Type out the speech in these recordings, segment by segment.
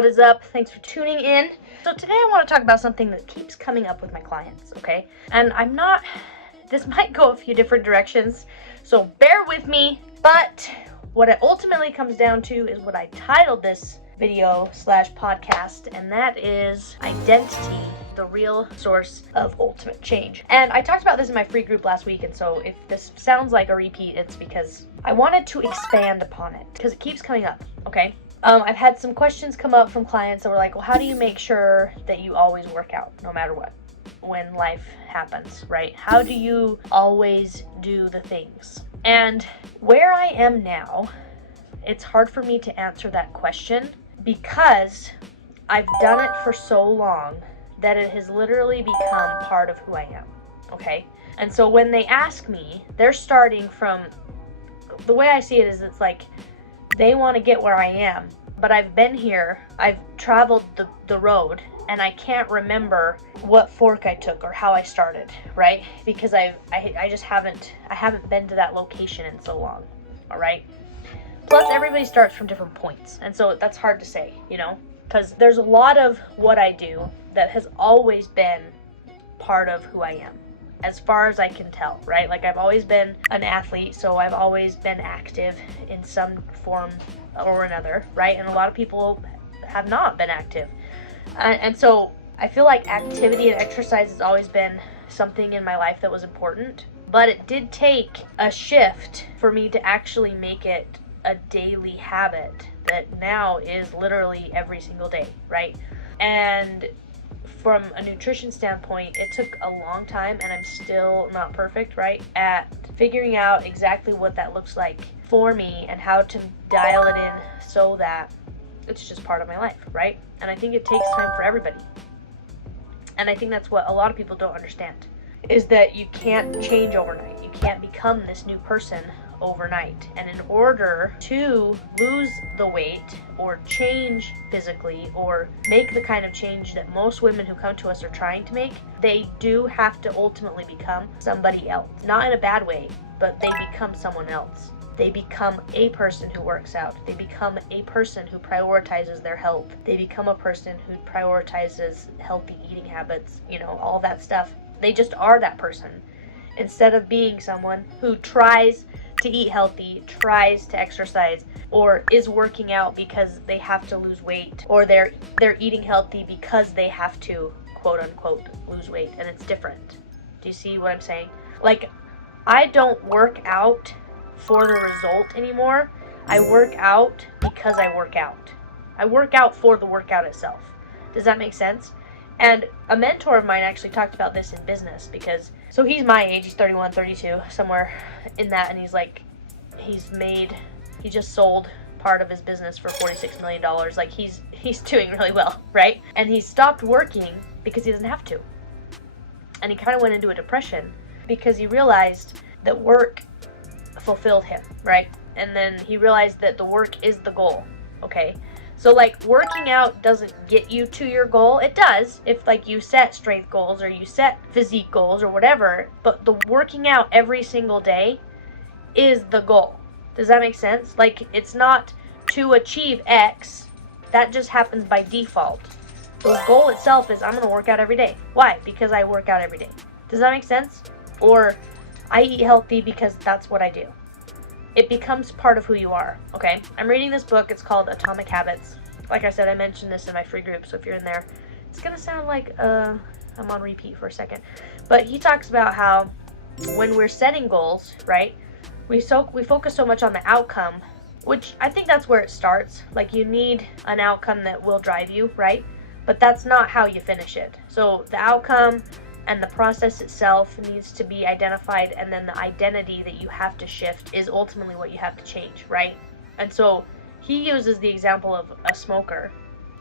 what is up? Thanks for tuning in. So today I want to talk about something that keeps coming up with my clients, okay? And this might go a few different directions, so bear with me. But what it ultimately comes down to is what I titled this video/podcast, and that is identity, the real source of ultimate change. And I talked about this in my free group last week, and so if this sounds like a repeat, it's because I wanted to expand upon it, because it keeps coming up, okay? I've had some questions come up from clients that were like, well, how do you make sure that you always work out no matter what when life happens, right? How do you always do the things? And where I am now, it's hard for me to answer that question because I've done it for so long that it has literally become part of who I am, okay? And so when they ask me, they're starting from, the way I see it is it's like they want to get where I am, but I've been here, I've traveled the road, and I can't remember what fork I took or how I started, right? Because I just haven't been to that location in so long, all right? Plus, everybody starts from different points, and so that's hard to say, you know? Because there's a lot of what I do that has always been part of who I am, as far as I can tell, right? Like, I've always been an athlete, so I've always been active in some form or another, right? And a lot of people have not been active. And so I feel like activity and exercise has always been something in my life that was important, but it did take a shift for me to actually make it a daily habit that now is literally every single day, right? And from a nutrition standpoint, it took a long time, and I'm still not perfect, right, at figuring out exactly what that looks like for me and how to dial it in so that it's just part of my life, right? And I think it takes time for everybody. And I think that's what a lot of people don't understand, is that you can't change overnight. You can't become this new person overnight. And in order to lose the weight or change physically or make the kind of change that most women who come to us are trying to make, they do have to ultimately become somebody else. Not in a bad way, but they become someone else. They become a person who works out. They become a person who prioritizes their health. They become a person who prioritizes healthy eating habits, you know, all that stuff. They just are that person, instead of being someone who tries to eat healthy, tries to exercise, or is working out because they have to lose weight, or they're eating healthy because they have to, quote unquote, lose weight. And it's different. Do you see what I'm saying? Like, I don't work out for the result anymore. I work out because I work out. I work out for the workout itself. Does that make sense? And a mentor of mine actually talked about this in business, because, so he's my age, he's 31, 32, somewhere in that, and he's like, he just sold part of his business for $46 million. Like, he's doing really well, right? And he stopped working because he doesn't have to. And he kind of went into a depression because he realized that work fulfilled him, right? And then he realized that the work is the goal, okay? So, like, working out doesn't get you to your goal. It does if, like, you set strength goals or you set physique goals or whatever, but the working out every single day is the goal. Does that make sense? Like, it's not to achieve X. That just happens by default. The goal itself is, I'm going to work out every day. Why? Because I work out every day. Does that make sense? Or I eat healthy because that's what I do. It becomes part of who you are, okay? I'm reading this book. It's called Atomic Habits. Like I said, I mentioned this in my free group, so if you're in there, it's going to sound like I'm on repeat for a second. But he talks about how when we're setting goals, right, we focus so much on the outcome, which I think that's where it starts. Like, you need an outcome that will drive you, right? But that's not how you finish it. So the outcome and the process itself needs to be identified, and then the identity that you have to shift is ultimately what you have to change, right? And so he uses the example of a smoker.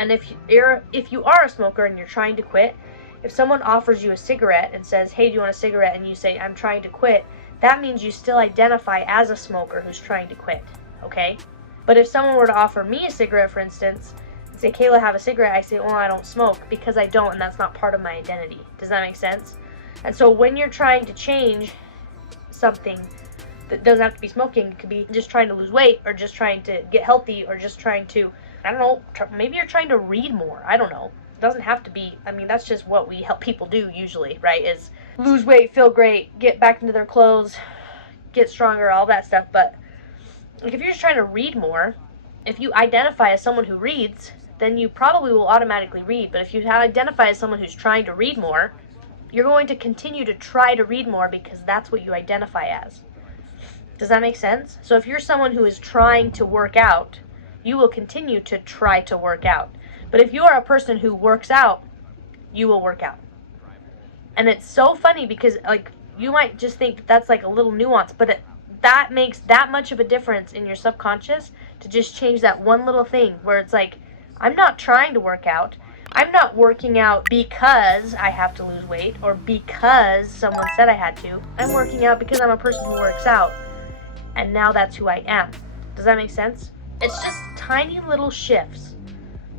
And if you are a smoker and you're trying to quit, if someone offers you a cigarette and says, hey, do you want a cigarette? And you say, I'm trying to quit, that means you still identify as a smoker who's trying to quit, okay? But if someone were to offer me a cigarette, for instance, and say, Kayla, have a cigarette, I say, well, I don't smoke, because I don't, and that's not part of my identity. Does that make sense? And so when you're trying to change something that doesn't have to be smoking, it could be just trying to lose weight, or just trying to get healthy, or just trying to, I don't know, maybe you're trying to read more. I don't know. It doesn't have to be, I mean, that's just what we help people do usually, right? Is lose weight, feel great, get back into their clothes, get stronger, all that stuff. But like if you're just trying to read more, if you identify as someone who reads, then you probably will automatically read. But if you identify as someone who's trying to read more, you're going to continue to try to read more because that's what you identify as. Does that make sense? So if you're someone who is trying to work out, you will continue to try to work out. But if you are a person who works out, you will work out. And it's so funny because like you might just think that's like a little nuance, but that makes that much of a difference in your subconscious to just change that one little thing where it's like, I'm not trying to work out. I'm not working out because I have to lose weight or because someone said I had to. I'm working out because I'm a person who works out. And now that's who I am. Does that make sense? It's just tiny little shifts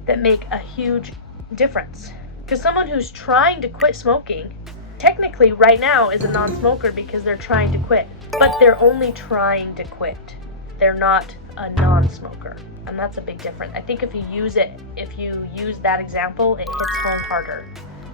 that make a huge difference. Because someone who's trying to quit smoking, technically right now is a non-smoker because they're trying to quit. But they're only trying to quit. They're not a non-smoker. And that's a big difference. I think if you use that example, it hits home harder.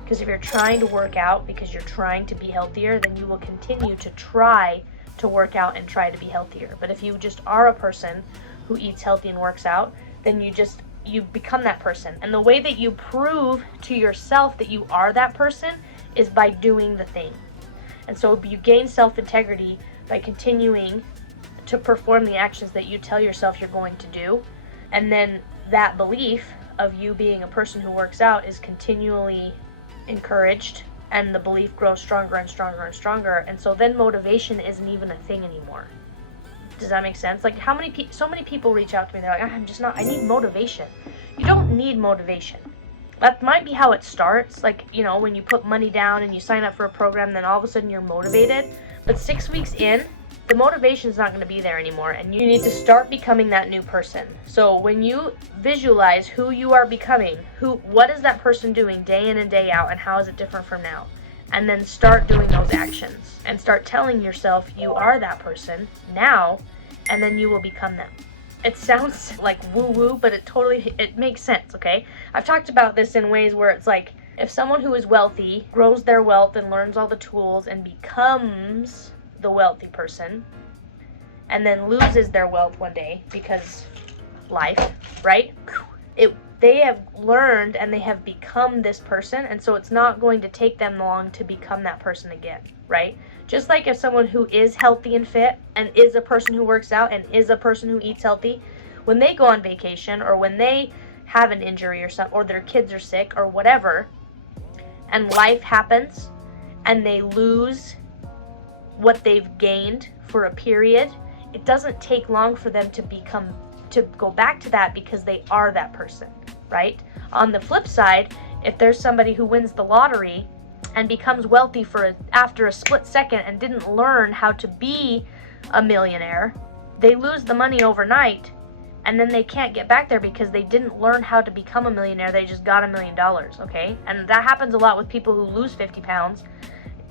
Because if you're trying to work out because you're trying to be healthier, then you will continue to try to work out and try to be healthier. But if you just are a person who eats healthy and works out, then you become that person. And the way that you prove to yourself that you are that person is by doing the thing. And so you gain self-integrity by continuing to perform the actions that you tell yourself you're going to do. And then that belief of you being a person who works out is continually encouraged, and the belief grows stronger and stronger and stronger. And so then motivation isn't even a thing anymore. Does that make sense? Like so many people reach out to me, they're like, I need motivation. You don't need motivation. That might be how it starts. Like, when you put money down and you sign up for a program, then all of a sudden you're motivated. But 6 weeks in, the motivation is not going to be there anymore, and you need to start becoming that new person. So when you visualize who you are becoming, what is that person doing day in and day out, and how is it different from now? And then start doing those actions and start telling yourself you are that person now, and then you will become them. It sounds like woo-woo, but it makes sense, okay? I've talked about this in ways where it's like, if someone who is wealthy grows their wealth and learns all the tools and becomes the wealthy person, and then loses their wealth one day because life, right? They have learned and they have become this person, and so it's not going to take them long to become that person again, right? Just like if someone who is healthy and fit and is a person who works out and is a person who eats healthy, when they go on vacation or when they have an injury or their kids are sick or whatever, and life happens and they lose what they've gained for a period, it doesn't take long for them to go back to that because they are that person, right? On the flip side, if there's somebody who wins the lottery and becomes wealthy after a split second and didn't learn how to be a millionaire, they lose the money overnight and then they can't get back there because they didn't learn how to become a millionaire. They just got $1 million, okay? And that happens a lot with people who lose 50 pounds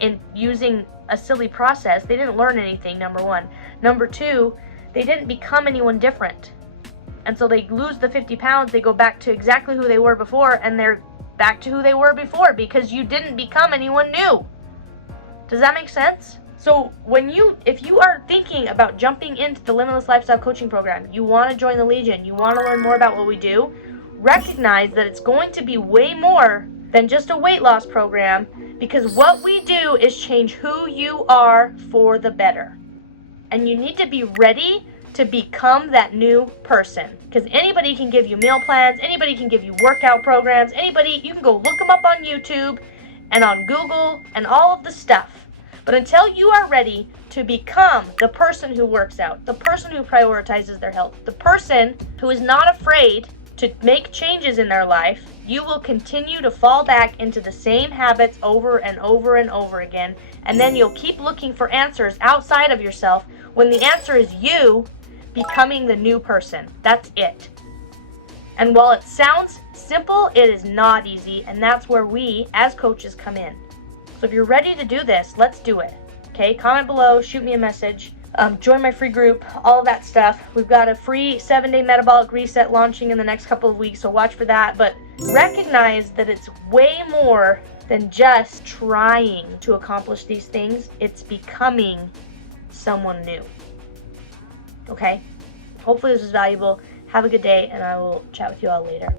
in using a silly process. They didn't learn anything, number one. Number two, they didn't become anyone different. And so they lose the 50 pounds, they go back to exactly who they were before, and they're back to who they were before because you didn't become anyone new. Does that make sense? So if you are thinking about jumping into the Limitless Lifestyle Coaching Program, you want to join the Legion, you want to learn more about what we do, recognize that it's going to be way more than just a weight loss program, because what we do is change who you are for the better. And you need to be ready to become that new person. Because anybody can give you meal plans, anybody can give you workout programs, you can go look them up on YouTube and on Google and all of the stuff. But until you are ready to become the person who works out, the person who prioritizes their health, the person who is not afraid to make changes in their life, you will continue to fall back into the same habits over and over and over again. And then you'll keep looking for answers outside of yourself when the answer is you becoming the new person. That's it. And while it sounds simple, it is not easy. And that's where we, as coaches, come in. So if you're ready to do this, let's do it. Okay, comment below, shoot me a message. Join my free group, all of that stuff. We've got a free 7-day metabolic reset launching in the next couple of weeks, so watch for that. But recognize that it's way more than just trying to accomplish these things. It's becoming someone new. Okay? Hopefully this was valuable. Have a good day, and I will chat with you all later.